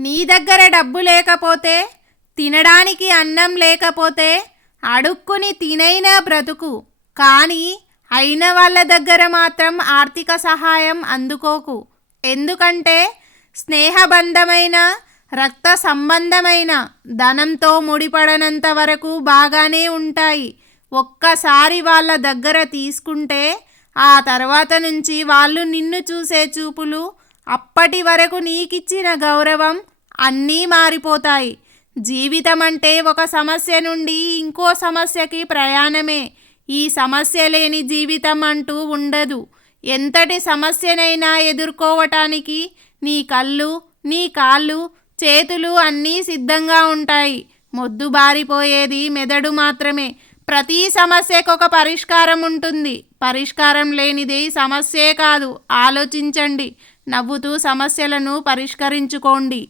నీ దగ్గర డబ్బు లేకపోతే, తినడానికి అన్నం లేకపోతే అడుక్కుని తినైనా బ్రతుకు. కానీ అయిన వాళ్ళ దగ్గర మాత్రం ఆర్థిక సహాయం అందుకోకు. ఎందుకంటే స్నేహబంధమైన, రక్త సంబంధమైన ధనంతో ముడిపడనంత వరకు బాగానే ఉంటాయి. ఒక్కసారి వాళ్ళ దగ్గర తీసుకుంటే ఆ తర్వాత నుంచి వాళ్ళు నిన్ను చూసే చూపులు, అప్పటి వరకు నీకిచ్చిన గౌరవం అన్నీ మారిపోతాయి. జీవితం అంటే ఒక సమస్య నుండి ఇంకో సమస్యకి ప్రయాణమే. ఈ సమస్య లేని జీవితం అంటూ ఉండదు. ఎంతటి సమస్యనైనా ఎదుర్కోవటానికి నీ కళ్ళు, నీ కాళ్ళు, చేతులు అన్నీ సిద్ధంగా ఉంటాయి. మొద్దుబారిపోయేది మెదడు మాత్రమే. ప్రతి సమస్యకు ఒక పరిష్కారం ఉంటుంది. పరిష్కారం లేనిది సమస్యే కాదు. ఆలోచించండి. నవ్వుతూ సమస్యలను పరిష్కరించుకోండి.